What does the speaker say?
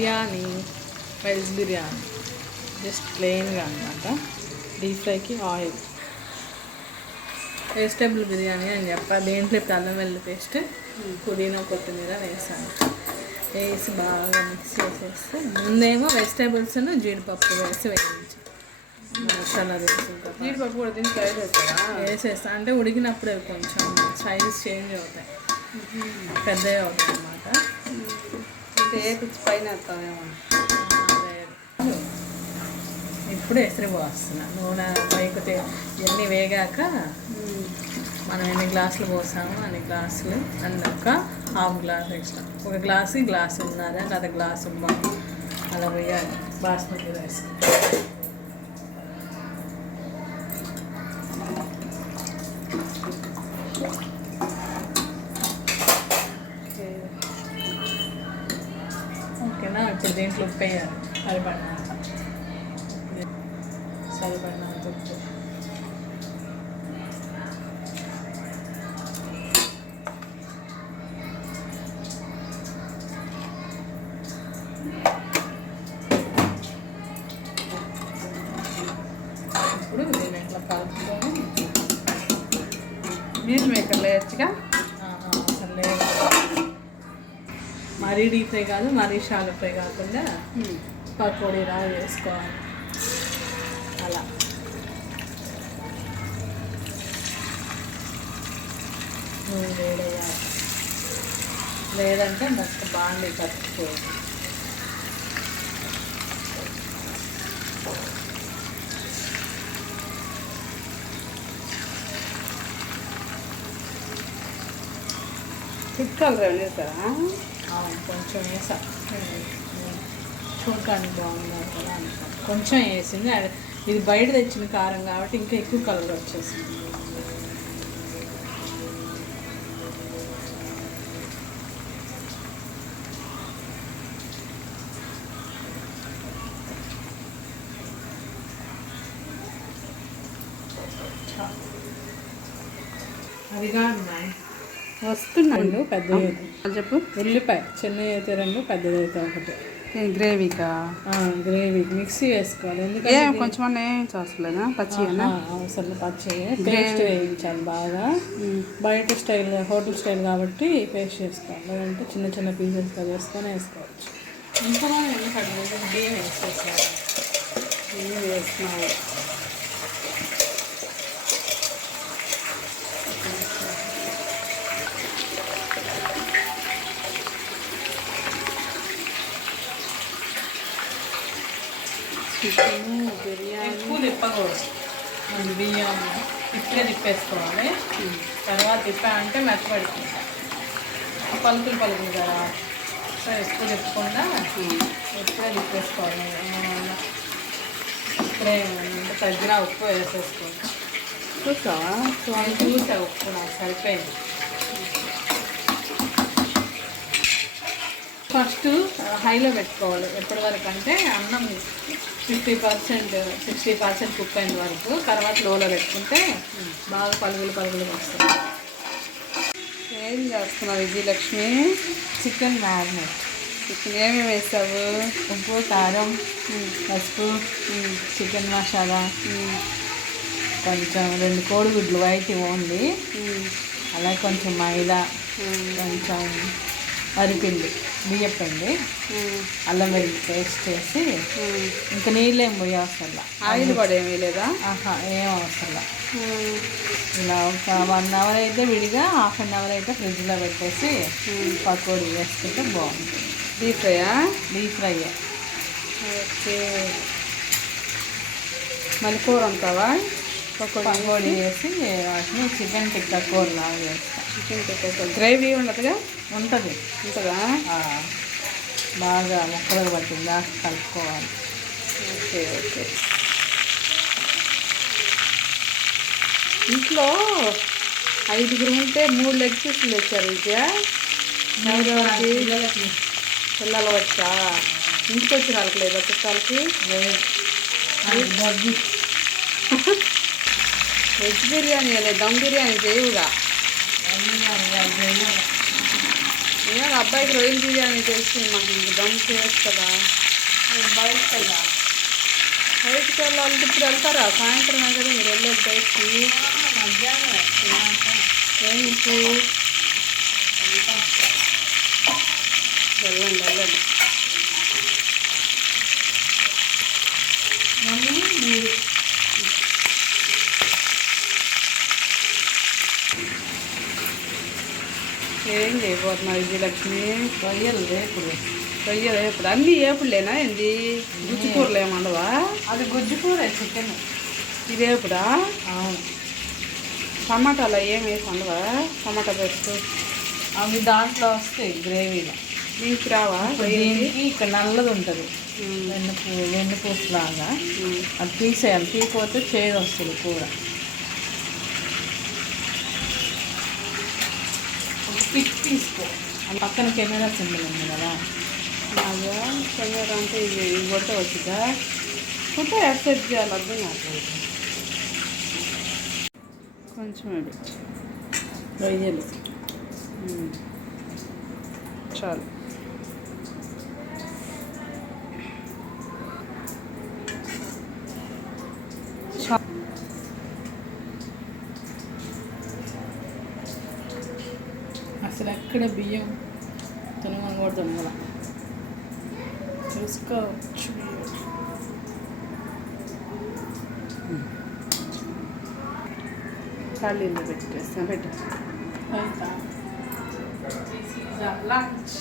Biryani, veg biryani just ప్లెయిన్గా అనమాట. Deep ఫ్రైకి ఆయిల్. వెజిటేబుల్ బిర్యానీ అని చెప్పాలి. దేంట్లో ఇప్పుడు అల్లం వెల్లుల్లి పేస్ట్, పుదీనా, కొత్తిమీర వేసాను. వేసి బాగా మిక్స్ చేసేస్తే ముందేమో వెజిటేబుల్స్ను జీడిపప్పు వేయించి మసాలా వేసుకుంటాం. జీడిపప్పు కూడా దీన్ని ఫ్రై చేస్తారా? వేసేస్తా అంటే ఉడికినప్పుడే కొంచెం సైజ్ చేంజ్ అవుతాయి, పెద్దవి అవుతాయి అన్నమాట. ఏ పిచ్చి పైన వేస్తామేమో. ఇప్పుడు ఎసరి పోస్తున్నా. నూనె పైకి ఇవన్నీ వేగాక మనం ఎన్ని గ్లాసులు పోసామో అన్ని గ్లాసులు అండ్ ఒక హాఫ్ గ్లాస్ ఎక్స్ట్రా. ఒక గ్లాసు ఉన్నారా లేదా గ్లాసు అలా వేయాలి బాస్మతి రైస్. ఓకేనా. ఇప్పుడు దీంట్లో ఉప్పు వేయాలి సరిపడినంత ఉప్పు. ఇప్పుడు దీన్ని ఇట్లా కలుపుకొని మీల్ మేకర్ వేయచ్చుగా. అసలు లేదు, మరీ డీప్ ఫ్రై కాదు, మరీ షాలో ఫ్రై కాకుండా పకోడీ రా వేసుకోవాలి అలా. నూనె వేడయ్యాలి, లేదంటే మొత్తం బాండి కట్టుకోవాలి. ఫుడ్ కలర్ వేస్తారా? కొంచెం వేసా, చూడటానికి బాగుంది కదా అనుకో. కొంచెం వేసింది, ఇది బయట తెచ్చిన కారం కాబట్టి ఇంకా ఎక్కువ కలర్ వచ్చేసింది. అది కాదు వస్తున్నాడు పెద్దది చెప్పు. ఉల్లిపాయ చిన్నవి అయితే 2, పెద్దది అయితే 1. గ్రేవీకా? గ్రేవీకి మిక్సీ వేసుకోవాలి. ఎందుకంటే కొంచెం వేయించవసలేదా? పచ్చి అవసరం పచ్చి పేస్ట్ వేయించాలి బాగా. బయట స్టైల్ హోటల్ స్టైల్ కాబట్టి పేస్ట్ చేసుకోవాలి, లేదంటే చిన్న చిన్న పీసెస్గా వేసుకోవచ్చు. ఇంకా ఎందుకంటే బియ్యం వేసేసుకోవాలి. బియ్యం వేస్తున్నావు. చికెను బిర్యానీ ఎక్కువ తిప్పకూడదు. మన బియ్యం ఇప్పుడే తిప్పేసుకోవాలి. తర్వాత తిప్పామంటే మెత్తపడుతుంది, పలుకులు కదా. సో ఎక్కువ తిప్పకుండా ఇప్పుడే తిప్పేసుకోవాలి. ఇప్పుడే తగ్గిన ఉప్పు వేసేసుకోవాలి. చూసావా? చూసా ఉప్పు నాకు సరిపోయింది. ఫస్ట్ హైలో పెట్టుకోవాలి. ఎప్పటి వరకు అంటే అన్నం 50%, 60% కుక్ అయిన వరకు. తర్వాత లోలో పెట్టుకుంటే బాగా పలుగులు వస్తాయి. ఏం చేస్తున్నావు విజయలక్ష్మి? Chicken marinate. చికెన్ ఏమేమి వేస్తావు? ఉప్పు, కారం, పసుపు, చికెన్ మసాలా, కొంచెం 2 కోడిగుడ్లు వైట్ ఓన్లీ, అలాగే కొంచెం మైదా, కొంచెం అరిపిండి, బియ్యపిండి, అల్లం వెల్లుల్లి పేస్ట్ చేసి ఇంకా నీళ్ళు ఏం పోయవసరం. ఆయిల్ కూడా ఏమీ లేదా? ఏం అవసరం. ఇలా ఒక 1 అవర్ అయితే విడిగా, హాఫ్ అన్ అవర్ అయితే ఫ్రిడ్జ్లో పెట్టేసి పకోడీ వేసుకుంటే బాగుంటుంది. డీప్ ఫ్రైయా? Deep fry. ఓకే. మళ్ళీ కూర అంటావా? పకోడీ వేసి వాటిని చికెన్ టిక్కా కూరలాగా వేస్తాం. చికెన్ టిక్కా గ్రేవీ ఉండదుగా? ఉంటుందా? బాగా ముక్కలు పట్టిందా కలుపుకోవాలి. ఓకే. ఇంట్లో 5 ఉంటే 3 లెగ్ పీసులు తెచ్చారు. విజయ పిల్లలు వచ్చా? ఇంటికి వచ్చిన వాళ్ళకి లేదా చుట్టాలకి? వెజ్ బిర్యానీ అదే దమ్ బిర్యానీ చేయవుగా? ఇక అబ్బాయికి రొయ్యలు బిర్యానీ తెలిసి మాకు ఇంక దమ్ చేయొచ్చు కదా. బయటకు వెళ్ళా బయటికి వెళ్ళాలంటే ఇప్పుడు వెళ్తారా? సాయంత్రం కదా మీరు వెళ్ళేది బయటికి. మధ్యాహ్నం ఏంటి వెళ్ళండి వెళ్ళండి. మళ్ళీ 3 ఏం చేయబోతున్నారు విజయలక్ష్మి? రొయ్యలు రేపుడు. రొయ్యలు వేపుడు అన్నీ వేపుడులేనా ఏంది? గుజ్జు కూరలు ఏమండవా? అది గుజ్జు కూర చికెన్. ఇది వేపుడా? అవును. టమాటాలు ఏం వేసి వండవా? టమాటా పేస్ట్ అవి దాంట్లో వస్తాయి గ్రేవీలో. దీనికి రావా? దీనికి ఇక్కడ నల్లది ఉంటుంది వెన్నుపూస లాగా, అది తీసేయాలి. తీయకపోతే చేదు వస్తుంది కూర. ఒక పిక్ తీసుకో. ఆ పక్కన కెమెరా సింబల్ ఉంది కదా. అదే కెమెరా అంటే ఇది కొట్టే వచ్చిందా? ఫోటో యాక్సెప్ట్ చేయాలి, అర్థం కావట్లేదు. కొంచెం రొయ్యలు చాలు. అసలు ఎక్కడ బియ్యం తునగకూడదు కదా, చూసుకోవచ్చు. ఖాళీలో పెట్టేస్తాను. పెట్టు లంచ్